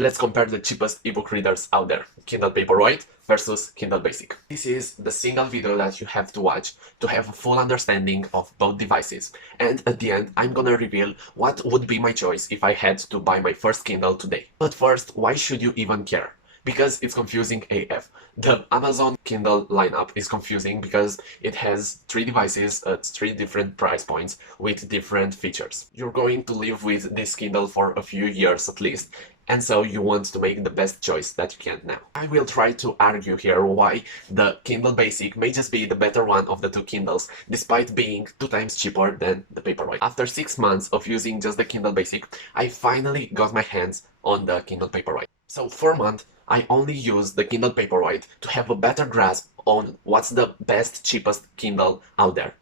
Let's compare the cheapest ebook readers out there, Kindle Paperwhite versus Kindle Basic. This is the single video that you have to watch to have a full understanding of both devices. And at the end, I'm gonna reveal what would be my choice if I had to buy my first Kindle today. But first, why should you even care? Because it's confusing AF. The Amazon Kindle lineup is confusing because it has 3 devices at 3 different price points with different features. You're going to live with this Kindle for a few years at least, and so you want to make the best choice that you can now. I will try to argue here why the Kindle Basic may just be the better one of the 2 Kindles, despite being 2 times cheaper than the Paperwhite. After 6 months of using just the Kindle Basic, I finally got my hands on the Kindle Paperwhite. So for a month, I only used the Kindle Paperwhite to have a better grasp on what's the best, cheapest Kindle out there.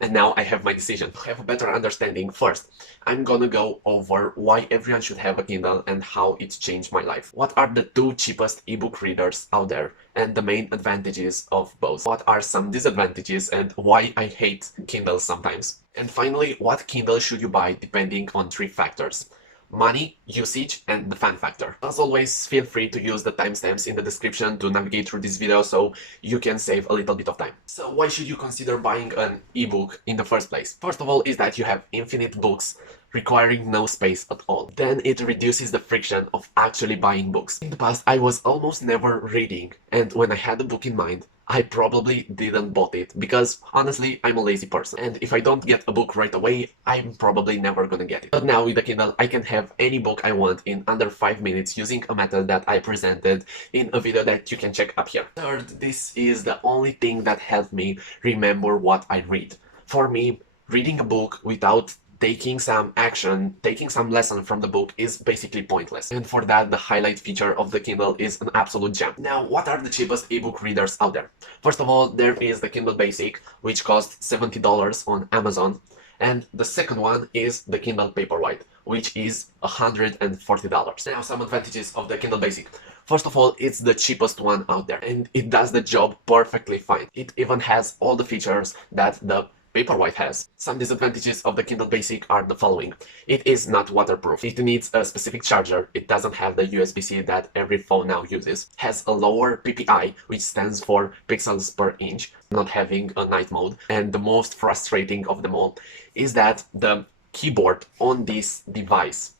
And now I have my decision. To have a better understanding, first, I'm gonna go over why everyone should have a Kindle and how it's changed my life. What are the 2 cheapest ebook readers out there and the main advantages of both? What are some disadvantages and why I hate Kindles sometimes? And finally, what Kindle should you buy depending on 3 factors: money, usage, and the fun factor. As always, feel free to use the timestamps in the description to navigate through this video so you can save a little bit of time. So why should you consider buying an ebook in the first place? First of all is that you have infinite books requiring no space at all. Then it reduces the friction of actually buying books. In the past, I was almost never reading, and when I had a book in mind, I probably didn't bought it because honestly I'm a lazy person, and if I don't get a book right away, I'm probably never gonna get it. But now with the Kindle I can have any book I want in under 5 minutes using a method that I presented in a video that you can check up here. Third, this is the only thing that helped me remember what I read. For me, reading a book without taking some action, taking some lesson from the book is basically pointless. And for that, the highlight feature of the Kindle is an absolute gem. Now, what are the cheapest ebook readers out there? First of all, there is the Kindle Basic, which costs $70 on Amazon. And the second one is the Kindle Paperwhite, which is $140. Now, some advantages of the Kindle Basic. First of all, it's the cheapest one out there, and it does the job perfectly fine. It even has all the features that the Paperwhite has. Some disadvantages of the Kindle Basic are the following. It is not waterproof. It needs a specific charger. It doesn't have the USB-C that every phone now uses. Has a lower PPI, which stands for pixels per inch, not having a night mode. And the most frustrating of them all is that the keyboard on this device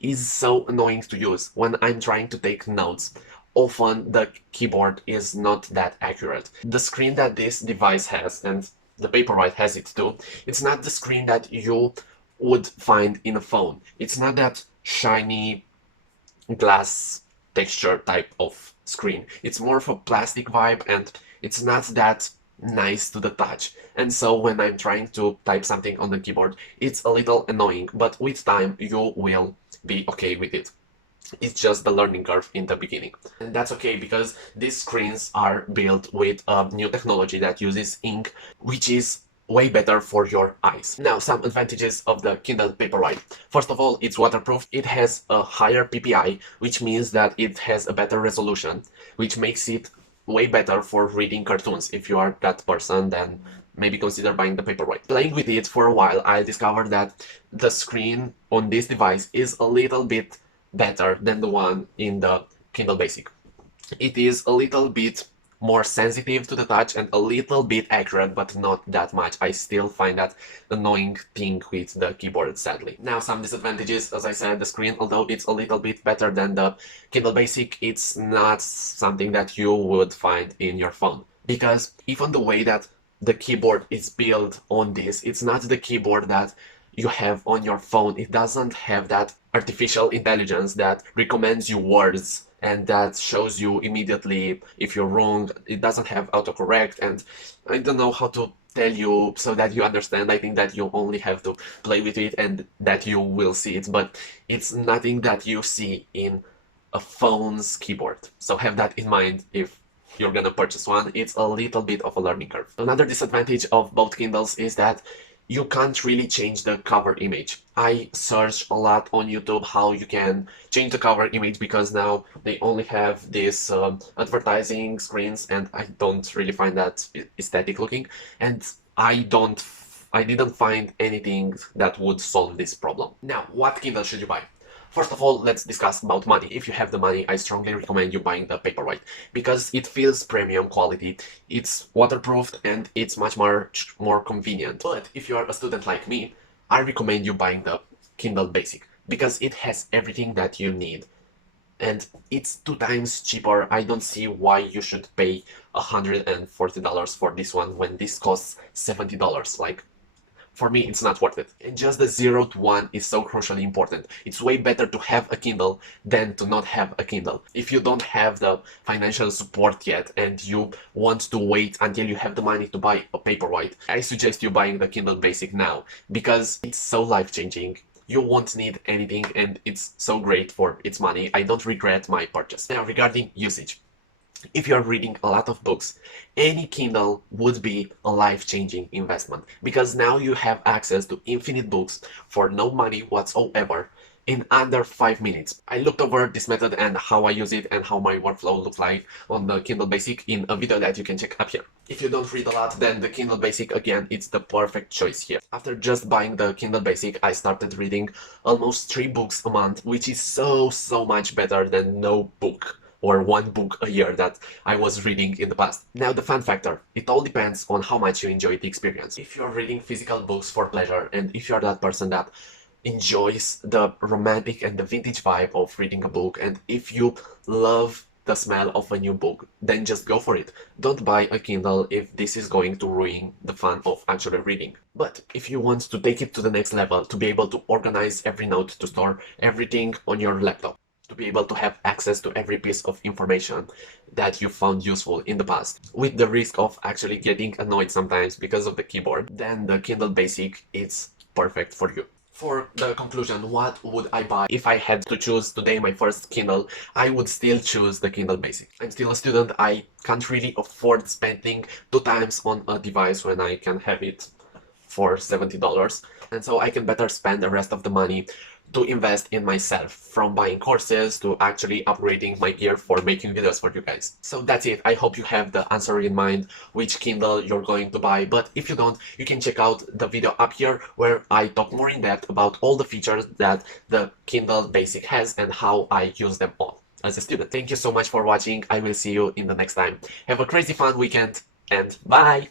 is so annoying to use when I'm trying to take notes. Often the keyboard is not that accurate. The screen that this device has, and the Paperwhite has it too, it's not the screen that you would find in a phone. It's not that shiny glass texture type of screen. It's more of a plastic vibe, and it's not that nice to the touch. And so when I'm trying to type something on the keyboard, it's a little annoying, but with time you will be okay with it. It's just the learning curve in the beginning. And that's okay because these screens are built with a new technology that uses ink, which is way better for your eyes. Now, some advantages of the Kindle Paperwhite. First of all, it's waterproof. It has a higher PPI, which means that it has a better resolution, which makes it way better for reading cartoons. If you are that person, then maybe consider buying the Paperwhite. Playing with it for a while, I discovered that the screen on this device is a little bit better than the one in the Kindle Basic. It is a little bit more sensitive to the touch and a little bit accurate, but not that much. I still find that annoying thing with the keyboard, sadly. Now, some disadvantages. As I said, the screen, although it's a little bit better than the Kindle Basic, it's not something that you would find in your phone. Because even the way that the keyboard is built on this, it's not the keyboard that you have on your phone. It doesn't have that artificial intelligence that recommends you words and that shows you immediately if you're wrong. It doesn't have autocorrect, and I don't know how to tell you so that you understand. I think that you only have to play with it and that you will see it, but it's nothing that you see in a phone's keyboard. So have that in mind if you're gonna purchase one. It's a little bit of a learning curve. Another disadvantage of both Kindles is that you can't really change the cover image. I searched a lot on YouTube how you can change the cover image because now they only have these advertising screens, and I don't really find that aesthetic looking, and I didn't find anything that would solve this problem. Now, what Kindle should you buy? First of all, let's discuss about money. If you have the money, I strongly recommend you buying the Paperwhite because it feels premium quality, it's waterproofed, and it's much more convenient. But if you are a student like me, I recommend you buying the Kindle Basic because it has everything that you need and it's 2 times cheaper. I don't see why you should pay $140 for this one when this costs $70. Like, for me, it's not worth it. And just the 0 to 1 is so crucially important. It's way better to have a Kindle than to not have a Kindle. If you don't have the financial support yet and you want to wait until you have the money to buy a Paperwhite, I suggest you buying the Kindle Basic now because it's so life-changing. You won't need anything and it's so great for its money. I don't regret my purchase. Now, regarding usage. If you're reading a lot of books, any Kindle would be a life-changing investment because now you have access to infinite books for no money whatsoever in under 5 minutes. I looked over this method and how I use it and how my workflow looks like on the Kindle Basic in a video that you can check up here. If you don't read a lot, then the Kindle Basic, again, it's the perfect choice here. After just buying the Kindle Basic, I started reading almost 3 books a month, which is so much better than no book or 1 book a year that I was reading in the past. Now, the fun factor. It all depends on how much you enjoy the experience. If you're reading physical books for pleasure, and if you're that person that enjoys the romantic and the vintage vibe of reading a book, and if you love the smell of a new book, then just go for it. Don't buy a Kindle if this is going to ruin the fun of actually reading. But if you want to take it to the next level, to be able to organize every note, to store everything on your laptop, to be able to have access to every piece of information that you found useful in the past, with the risk of actually getting annoyed sometimes because of the keyboard, then the Kindle Basic is perfect for you. For the conclusion, what would I buy? If I had to choose today my first Kindle, I would still choose the Kindle Basic. I'm still a student, I can't really afford spending 2 times on a device when I can have it for $70, and so I can better spend the rest of the money to invest in myself, from buying courses to actually upgrading my gear for making videos for you guys. So that's it. I hope you have the answer in mind which Kindle you're going to buy, but if you don't, you can check out the video up here where I talk more in depth about all the features that the Kindle Basic has and how I use them all as a student. Thank you so much for watching. I will see you in the next time. Have a crazy fun weekend and bye!